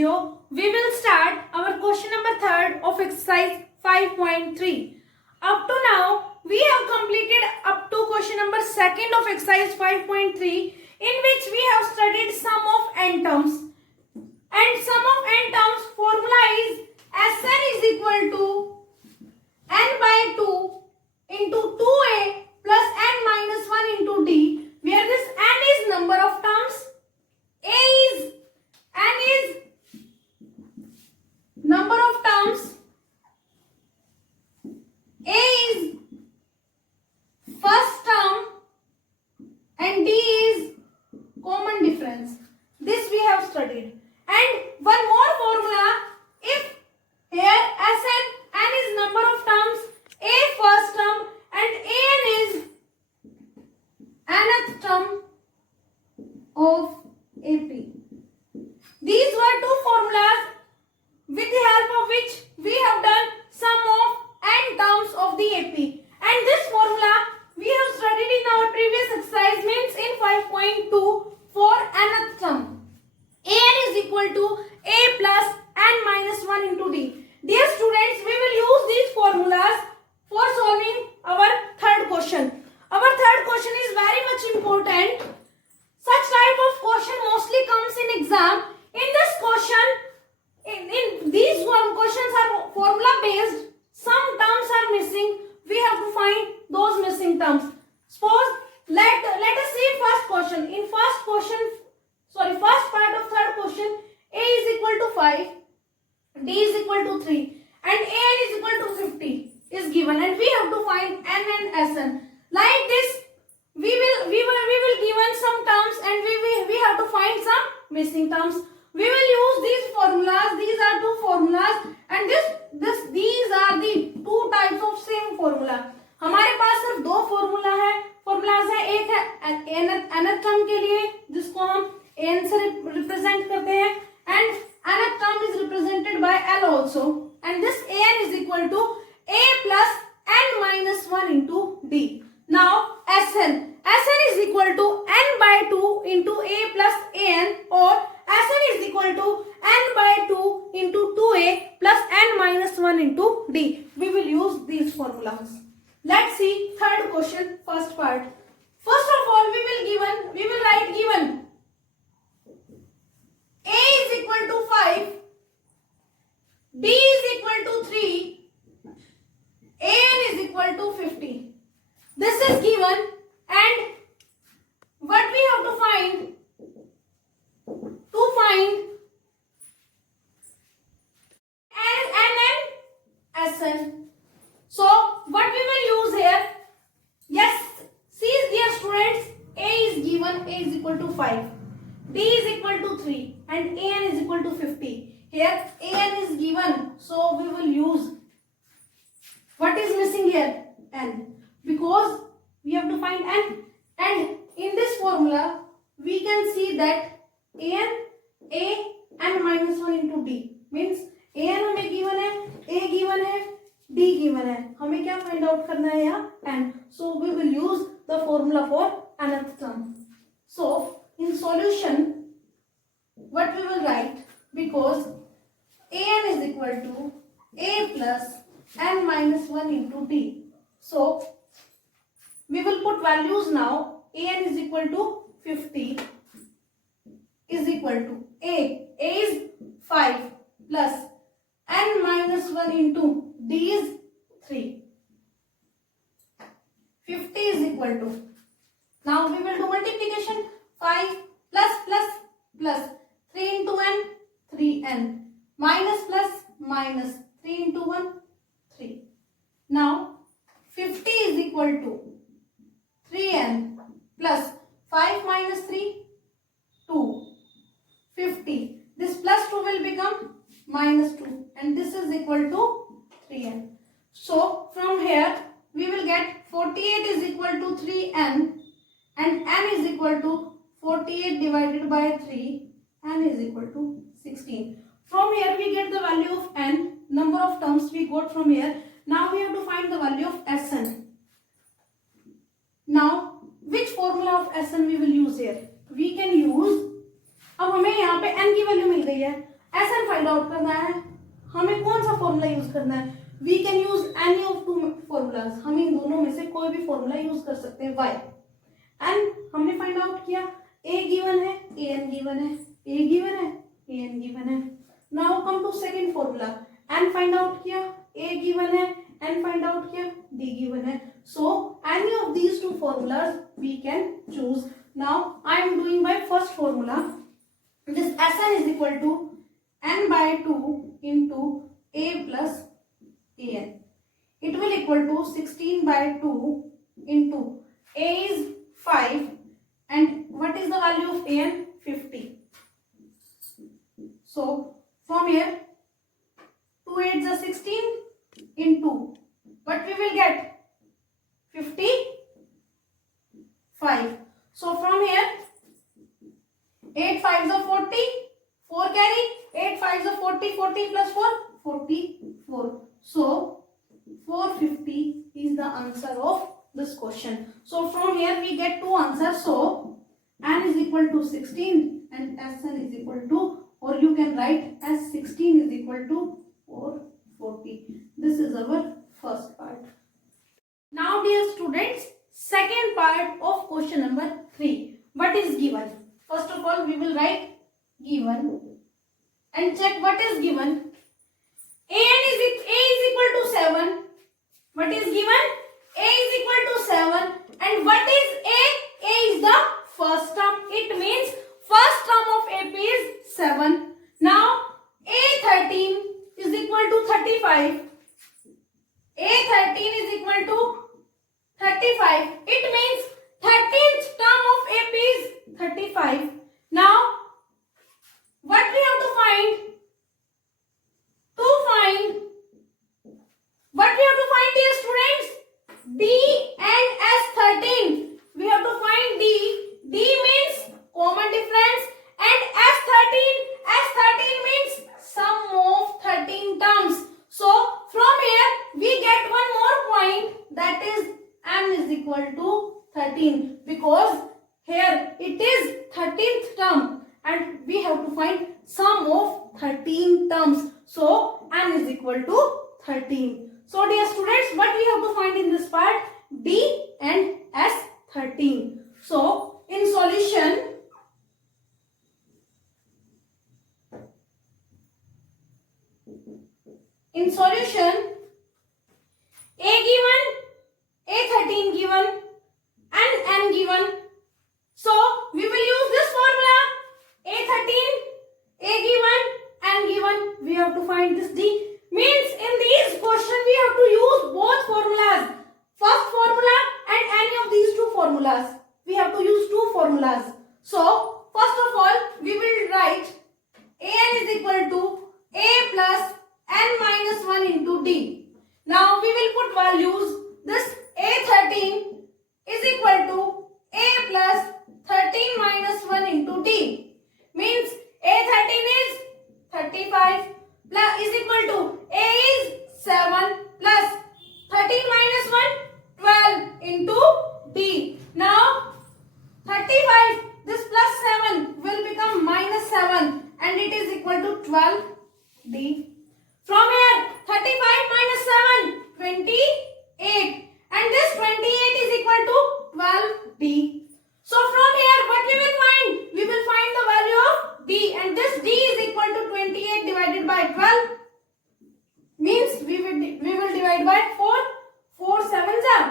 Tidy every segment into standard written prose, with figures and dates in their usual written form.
video, we will start our question number 3 of exercise 5.3. Up to now, we have completed up to question number 2 of exercise 5.3, in which we have studied sum of n terms. And sum of n terms formula is Sn is equal to n by 2 into 2a plus n minus 1 into d, where this n is number of terms, n is number of terms, a is first term, and d is common difference. This we have studied. And one more formula, if here Sn, n is number of terms, a first term, and an is nth term of AP. These were two formulas with the help of which we have done sum of n terms of the AP. And this formula we have studied in our previous exercise, means in 5.2 for nth term. An is equal to a plus n minus 1 into d. Dear students, we will use these formulas for solving our third question. Our third question is very much important. Such type of question mostly comes in exam. In this question, in these questions are formula based. Some terms are missing. We have to find those missing terms. Suppose let us see first question. In first part of third question, a is equal to 5, d is equal to 3, and an is equal to 50 is given, and we have to find n and Sn. Like this, we will given some terms, and we have to find some missing terms. We will use these formulas. These are two formulas, and these are the two types of same formula. हमारे पास सिर्फ दो formulas है. एक है nth term के लिए, जिसको हम n से represent करते हैं, and nth term is represented by L also, and this an is equal to a plus n minus 1 into d. Now Sn is equal to n by 2 into a plus an, or Sn is equal to n by 2 into 2a plus n minus 1 into d. We will use these formulas. Let's see third question, first part. First of all, we will write given a is equal to 5, d is equal to 3, an is equal to 50. This is given, and what we have to find? To find n and Sn. So what we will use here? Yes, see dear students, a is given, a is equal to 5, d is equal to 3, and an is equal to 50. Here an is given, so we will use, what is missing here? N, because we have to find n, and in this formula we can see that n minus 1 into d, means an हमें given है, a given है, d given है, हमें क्या find out करना है यहाँ? n. So we will use the formula for nth term. So in solution, what we will write, because an is equal to a plus n minus 1 into d. So we will put values now. An is equal to 50 is equal to a is 5 plus n minus 1 into d is 3. 50 is equal to, now we will do multiplication, 5 plus 3 into n, 3n, minus plus minus 3 into 1, 3. Now 50 is equal to 3n plus 5 minus 3, 2, 50. This plus 2 will become minus 2, and this is equal to 3n. So from here we will get 48 is equal to 3n, and n is equal to 48 divided by 3, n is equal to 16. From here we get the value of n, number of terms we got from here. Now we have to find the value of Sn. Now which formula of Sn we will use here? We can use, अब हमें यहाँ पे n की value मिल गई है, SN find out करना है, हमें कौन सा फॉर्मूला यूज करना है? We can use any of two formulas, हम इन दोनों में से कोई भी फॉर्मूला यूज कर सकते हैं। वाई एन हमने फाइंड आउट किया, ए गिवन है, ए एन गिवन है, ए गिवन है, ए एन गिवन है। Now come to second formula, n find out किया, ए गिवन है, एन फाइंड आउट किया, डी गिवन है। So any of these two formulas we can choose. Now I am doing by first formula, this Sn is equal to n by 2 into a plus an. It will equal to 16 by 2 into a is 5 and what is the value of an? 50. So from here 2 8s are 16 into what we will get? 55. So from here 8 5s are 40, 4 carry, 8 5s are 40, 40 plus 4, 44. So 450 is the answer of this question. So from here we get two answers. So n is equal to 16 and Sn is equal to, or you can write as 16 is equal to 440. This is our first part. Now dear students, second part of question number 3. What is given? First of all we will write given and check what is given. A is equal to 7. What is given? A is equal to 7. And what is A? A is the first term. It means first term of AP is 7. Now A13 is equal to 35. A13 is equal to 35. It means 13th term of AP is 35. Now what we have to find? What we have to find, dear students? D and S13. We have to find D. D means common difference and S13 means sum of 13 terms. So from here we get one more point, that is m is equal to 13, because here it is 13th term and we have to find sum of 13 terms. So n is equal to 13. So dear students, what we have to find in this part? D and S13. So in solution, A given, A13 given and n given. So we will use this formula, A13, A given, n given. We have to find this D. Means in these questions we have to use both formulas. First formula and any of these two formulas. We have to use two formulas. So first of all we will write An is equal to A plus n minus 1 into D. Now we will put values. This A13 is equal to A plus 13 minus 1 into D. Means A13 is 35 plus is equal to A is 7 plus 13 minus 1, 12 into D. Now 35, this plus 7 will become minus 7 and it is equal to 12 D. From here 35 minus 7, 28 and this 28 is equal to 12 D. So from here what we will find? We will find the value of D and this D is equal to 28 divided by 12. Means we will divide by 4. 4 7s are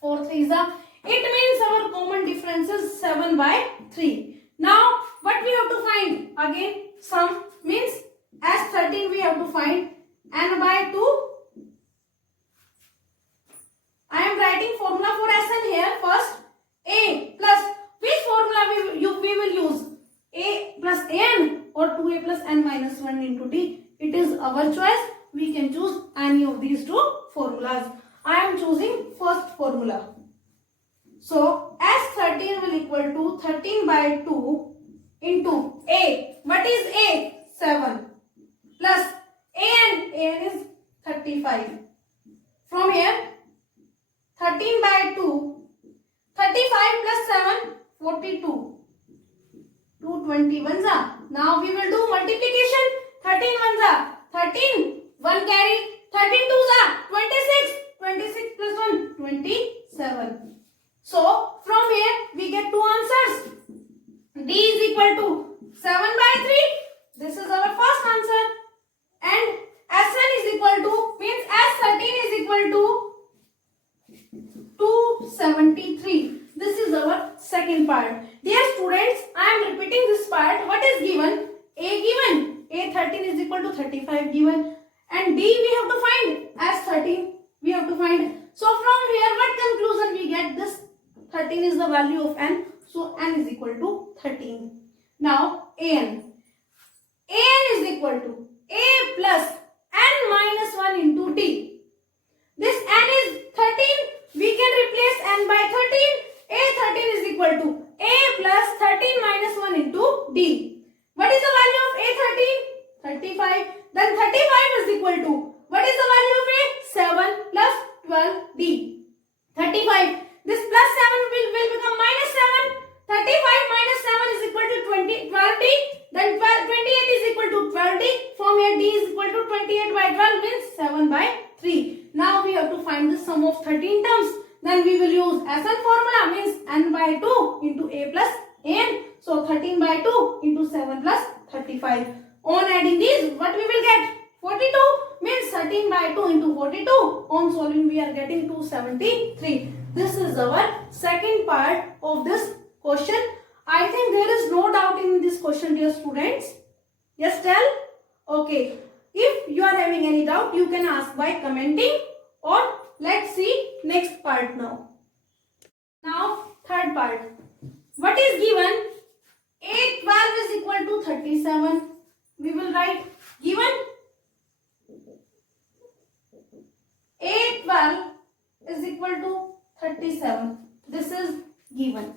4 3s are. It means our common difference is 7 by 3. Now what we have to find? Again sum, means S13 we have to find n by 2. I am writing formula for Sn here. First A plus, which formula we will use? A plus n or 2A plus n minus 1 into D. It is our choice. We can choose any of these two formulas. I am choosing first formula. So S13 will equal to 13 by 2 into A. What is A? 7 plus an is 35. From here 13 by 2, 35 plus 7, 42. 2 21s are Now we will do multiplication. 13 ones are 13. 1 carry. 13 twos are 26. 26 plus 1, 27. So from here we get two answers. D is equal to 7/3. This is our first answer. And Sn is equal to, means S13 is equal to 273. This is our second part. Dear students, I am repeating this part. What is given? A given. A13 is equal to 35 given. And D we have to find. S13 we have to find. So from here what conclusion we get? This 13 is the value of n. So n is equal to 13. Now an. An is equal to a plus n minus 1 into d. This n is 13. We can replace n by 13. A13 is equal to a plus 13 minus 1 into d. What is the value of a13? 35. Then 35 is equal to, what is the value of a? 7 plus 12d. 35. This plus 7 will become minus 7. 35 minus 7 is equal to 12d. Then 28 is equal to 12d. From here d is equal to 28 by 12 means 7/3. Now we have to find the sum of 13 terms. Then we will use Sn formula, means n by 2 into a plus n. So 13 by 2 into 7 plus 35. On adding these, what we will get? 42 means 13 by 2 into 42. On solving we are getting 273. This is our second part of this question. I think there is no doubt in this question, dear students. Yes, tell? Okay. If you are having any doubt, you can ask by commenting, or let's see next part now. Now, third part. What is given? A12 is equal to 37. We will write given A12 is equal to 37. This is given.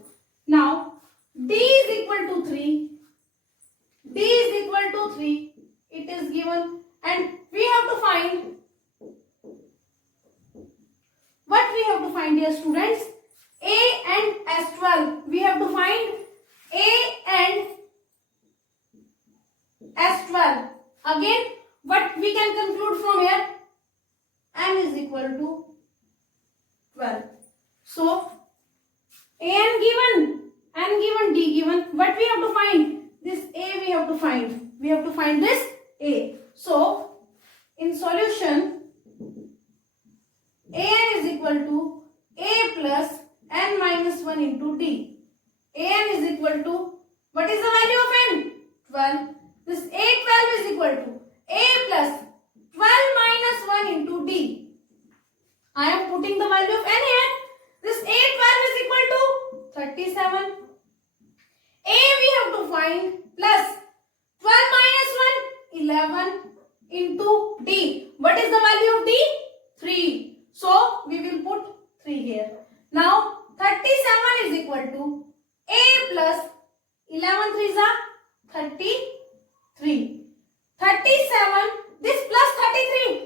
Now, D is equal to 3. D is equal to 3. It is given. And we have to find, what we have to find, dear students? A and S12. We have to find A and S12. Again, what we can conclude from here? N is equal to 12. So, N given, D given. What we have to find? This A we have to find. We have to find this A. So, in solution, An is equal to A plus n minus 1 into d. An is equal to, what is the value of n? 12. This A12 is equal to A plus 12 minus 1 into d. I am putting the value of n here. This A12 is equal to 37. A we have to find plus 12 minus 1, 11 into d. What is the value of d? 3. So, we will put 3 here. Now, 37 is equal to A plus 11 3s are 33. 37, this plus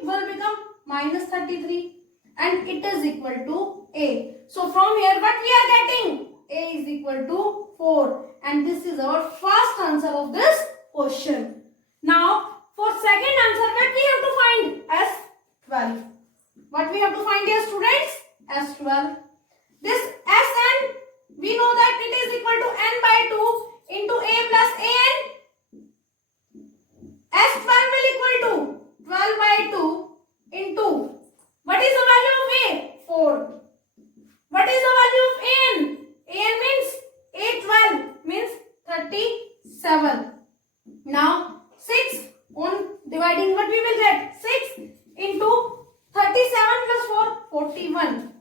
33 will become minus 33 and it is equal to A. So, from here what we are getting? A is equal to 4 and this is our first answer of this question. Now, for second answer, what we have to find? S12. What we have to find here, students? S12. This Sn, we know that it is equal to n by 2 into a plus an. S12 will equal to 12 by 2 into, what is the value of a? 4. What is the value of an? An means A12 means 37. Now 6 on dividing, what we will get? 6 into 37 plus 4, 41.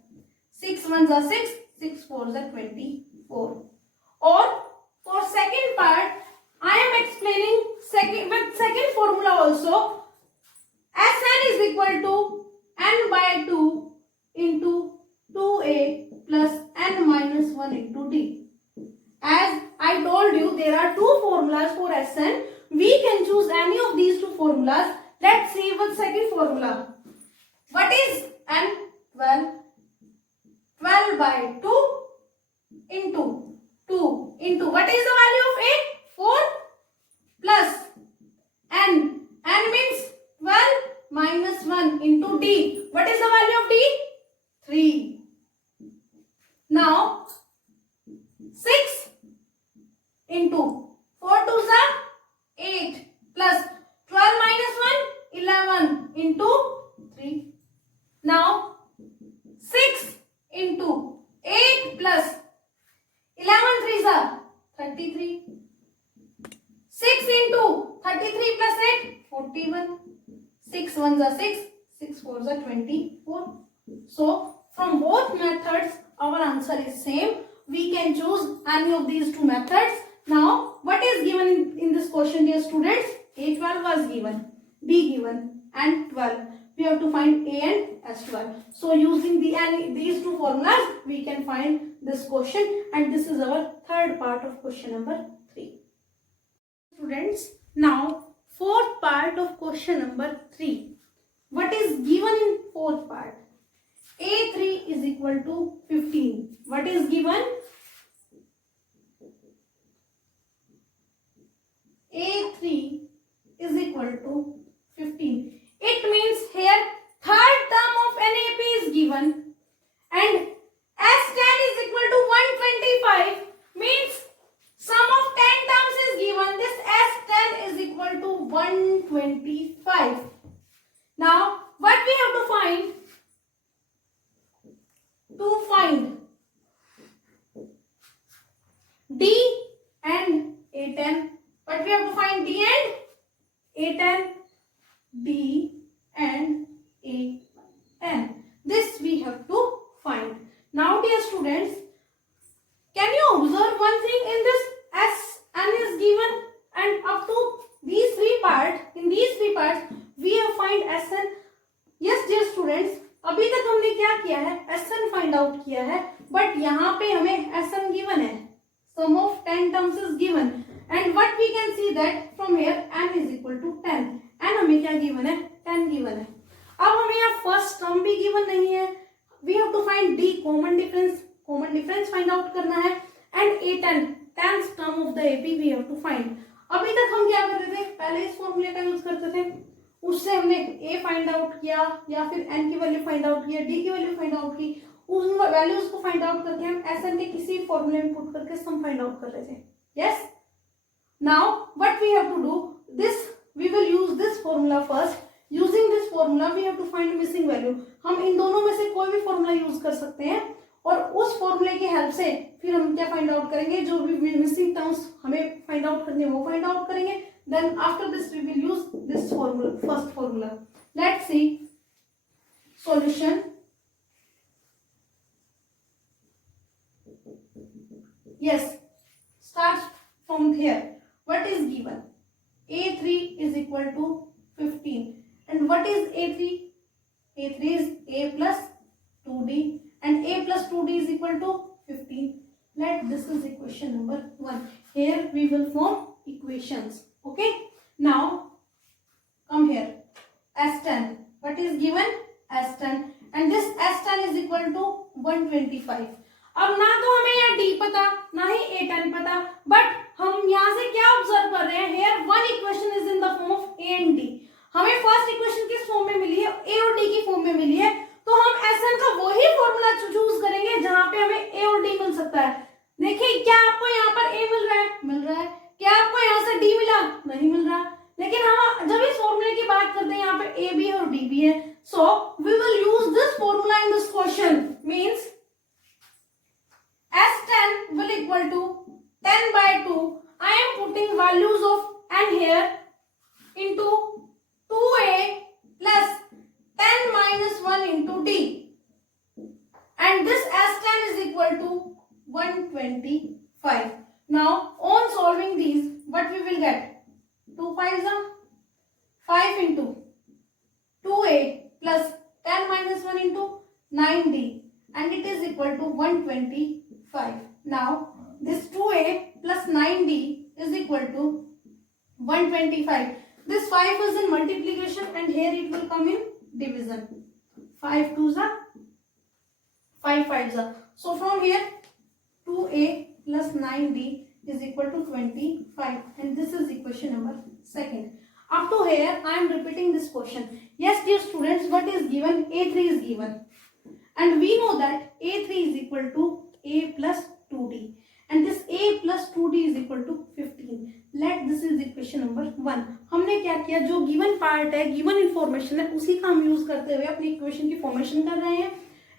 6 ones are 6, 6 fours are 24. Or for second part, I am explaining with second formula also. Sn is equal to n by 2 into 2a plus n minus 1 into d. As I told you, there are two formulas for Sn. We can choose any of these two formulas. Let's see with second formula. What is n? 12. 12 by 2 into 2 into, what is the value of a? 4 D. What is the value of D? 3. Now 6 into 4 2s are 8 plus 12 minus 1 11 into 3. Now 6 into 8 plus 11 3s are 33. 6 into 33 plus 8 41. 6 1s are 6, 6 4s are 24. So from both methods our answer is same. We can choose any of these two methods. Now what is given in this question, dear students? A12 was given, B given and 12. We have to find A and S12. So using these two formulas we can find this question, and this is our third part of question number 3. Students, now fourth part of question number 3. What is given in fourth part? A3 is equal to 15. What is given? A3 is equal to 15. It means here third term of NAP is given and S10 is equal to 125, means sum of 10 terms is given. This S10 is equal to 125. Now what we have to find? To find D and A10. But we have to find D and A10. D and A10. This we have to find. Now dear students, can you observe one thing in this? Sn is given and up to these three parts, in these three parts we have find Sn. Yes dear students, अभी तक हमने क्या किया है? Sn find out किया है, but यहाँ पे हमें Sn गिवन है. Sum of 10 terms is given and what we can see that from here n is equal to 10. n हमें क्या गिवन है? 10 गिवन है. अब हमें यहाँ फर्स्ट टर्म भी गिवन नहीं है. We have to find D, common difference find out करना है, and A10, 10th term of the AP we have to find. अभी तक हम क्या कर रहे थे? पहले इस फॉर्मूले का यूज करते थे, उससे हमने A फाइंड आउट किया या फिर N की वैल्यू फाइंड आउट किया, D की वैल्यू फाइंड आउट की, उन वैल्यूज को फाइंड आउट करके हम Sn के किसी फॉर्मूले में पुट करके सम फाइंड आउट कर रहे थे. Yes, now what we have to do, this we will use this formula first. Using this formula we have to find missing value. हम इन दोनों में से कोई भी फॉर्मूला यूज कर सकते हैं और उस फॉर्मूले की हेल्प से फिर हम क्या फाइंड आउट करेंगे? जो भी मिसिंग टर्म्स हमें फाइंड आउट करने वो फाइंड आउट करेंगे. Then after this we will use this formula, first formula. Let's see solution. Yes, starts from here. What is given? A3 is equal to 15. And what is A3? A3 is A plus 2D and A plus 2D is equal to 15. Let this is equation number 1. Here we will form equations. Okay, now come here. S10. What is given? S10 and this S10 is equal to 125. अब ना तो हमें यहाँ D पता ना ही A10 पता, but हम यहाँ से क्या ऑब्जर्व कर रहे हैं? Here one equation is in the form of A and D. हमें फर्स्ट इक्वेशन किस फॉर्म में मिली है? A और D की फॉर्म में मिली है, तो हम Sn का वही फॉर्मूला चूज करेंगे जहाँ पे हमें A और D मिल सकता है. देखिए, क्या आपको यहाँ पर A मिल रहा है? मिल रहा है. क्या आपको यहाँ से D मिला? नहीं मिल रहा. लेकिन हम जब इस फॉर्मूले की बात करते हैं यहाँ पे A भी है और D भी है, so we will use this formula in this question. Means S10 will equal to 10 by 2. I am putting values of n here into 2A plus 10 minus 1 into D. And this S10 is equal to 125. Now, on solving these, what we will get? 2 5s are 5 into 2A plus 10 minus 1 into 9D, and it is equal to 125. Now, this 2A plus 9D is equal to 125. This 5 is in multiplication and here it will come in division. 5 2s are 5 5s are. So, from here 2A plus 9D is equal to 25 and this is equation number 2. Up to here I am repeating this question. Yes, dear students, what is given? A3 is given. And we know that A3 is equal to A plus 2D. And this A plus 2D is equal to 15. Let this is equation number 1. हमने क्या किया, जो given part है, given information है, उसी का हम use करते हुए अपनी equation की formation कर रहे हैं.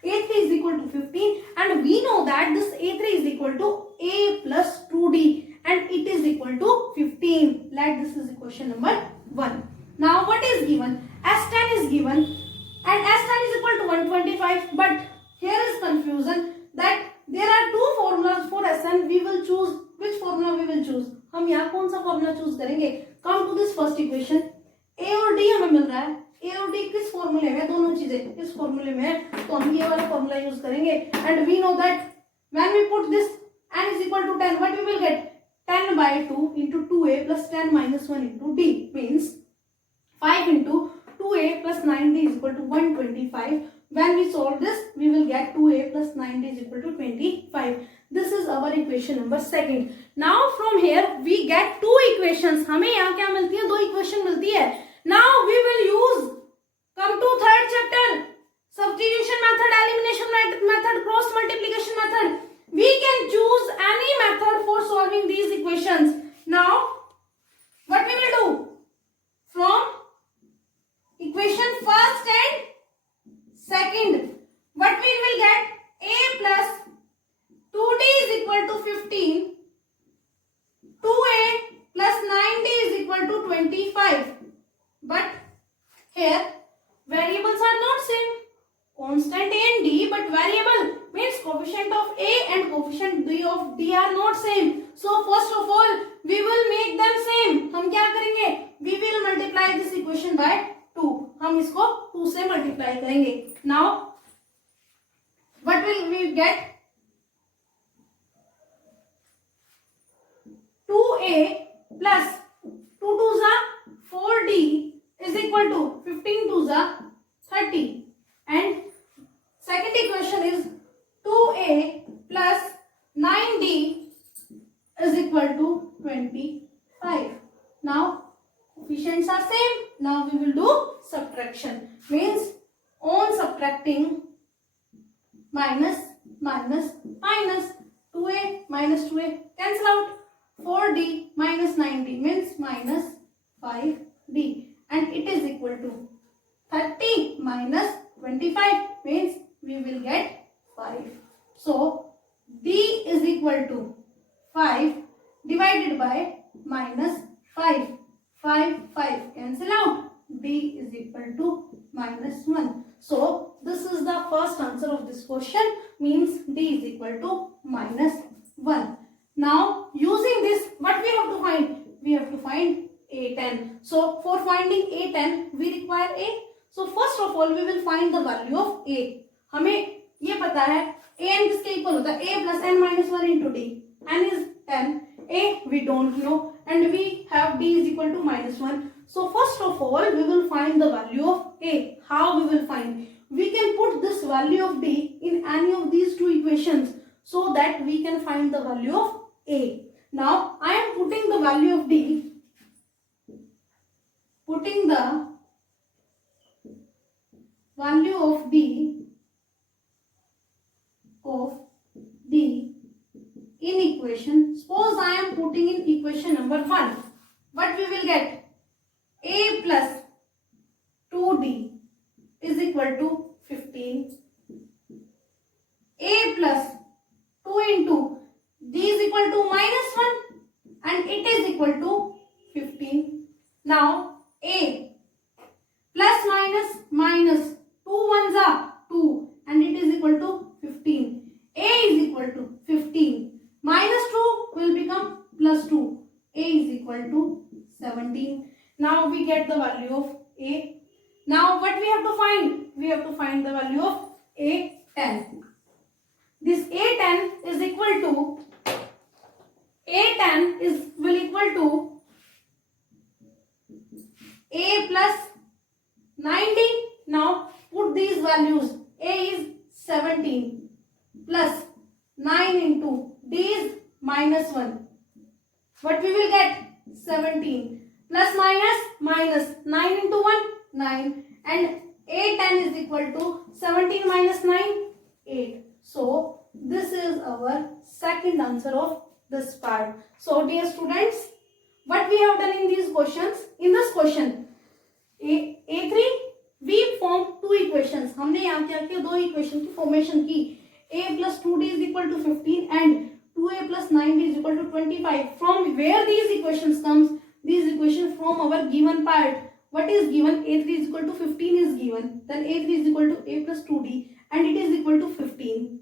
A3 is equal to 15 and we know that this A3 is equal to A plus 2D and it is equal to 15. Let this is equation number 1. Now what is given? S10 is given and S10 is equal to 125, but here is confusion that there are two formulas for SN. We will choose which formula we will choose. हम यहाँ कौन सा formula choose करेंगे? Come to this first equation. A और D हमें मिल रहा है. A और D किस formula में? दोनों चीजें इस formula में है, तो हम ये वाला formula use करेंगे. And we know that when we put this n is equal to 10, what we will get? 10 by 2 into 2a plus 10 minus 1 into d means 5 into 2a plus 9d is equal to 125. When we solve this, we will get 2a plus 9d is equal to 25. This is our equation number second. Now from here we get two equations. हमें यहाँ क्या मिलती है? दो equation मिलती है. Now we will use, come to third chapter, substitution method, elimination method, cross multiplication method. We can choose any method for solving these equations. Now what we will do? From equation first and second, what we will get? A plus 2d is equal to 15, 2a plus 9d is equal to 25. But here variables are not same. Constant a and d, but variable means coefficient of a and coefficient of d are not same. So first of all we will make them same. हम क्या करेंगे? We will multiply this equation by 2. हम इसको 2 से multiply करेंगे. Now what will we get? 2a plus 2 2s are 4d is equal to 15 2s are 30. And second equation is 2a plus 9d is equal to 25. Now coefficients are same. Now we will do subtraction. Means on subtracting, minus minus minus, 2a minus 2a cancel out. 4d minus 9d means minus 5d and it is equal to 30 minus 25 means we will get 5. So d is equal to 5 divided by minus 5. 5 cancel out. D is equal to minus 1. So this is the first answer of this question, means D is equal to minus 1. Now using this, what we have to find? We have to find A10. So for finding A10 we require A. So first of all we will find the value of A. हमें ये पता है an किसके equal होता है? A plus n minus 1 into d. n is 10. A we don't know and we have d is equal to minus 1. So first of all we will find the value of A. How we will find? We can put this value of d in any of these two equations so that we can find the value of A. Now I am putting the value of d, putting the value of d in equation. Suppose I am putting in equation number 1. What we will get? A plus 2d is equal to 15. A plus 2 into d is equal to minus 1 and it is equal to 15. Now A plus minus minus, 2 ones are 2 and it is equal to 15. A is equal to 15. Minus 2 will become plus 2. A is equal to 17. Now we get the value of A. Now what we have to find? We have to find the value of A10. This A10 is equal to, A10 will equal to A plus 90. Now put these values. A is 17 plus 9 into d is minus 1. What we will get? 17 plus minus minus, 9 into 1 9 and A10 is equal to 17 minus 9, 8. So this is our second answer of this part. So dear students, what we have done in these questions, in this question A3 we form two equations. हमने यहाँ क्या किया, दो equation की formation की. A plus 2D is equal to 15 and 2A plus 9D is equal to 25. From where these equations comes? These equations from our given part. What is given? A3 is equal to 15 is given. Then A3 is equal to A plus 2D and it is equal to 15.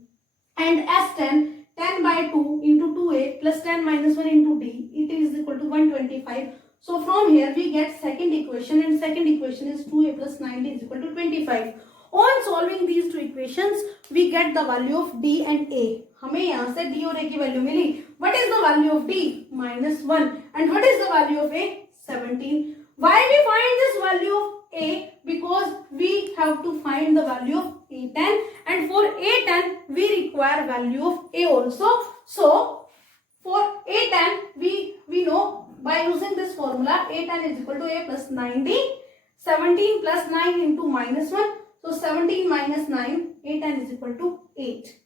And S10, 10 by 2 into 2A plus 10 minus 1 into D, it is equal to 125. So from here we get second equation, and second equation is 2A plus 9D is equal to 25. On solving these two equations, we get the value of D and A. हमें यहाँ से D और A की value मिली. What is the value of D? -1. And what is the value of A? 17. Why we find this value of A? Because we have to find the value of A10, and for A10 we require value of A also. So for A10 we know by using this formula, A10 is equal to A plus 9D. 17 plus 9 into -1. So 17 minus 9, A10 is equal to 8.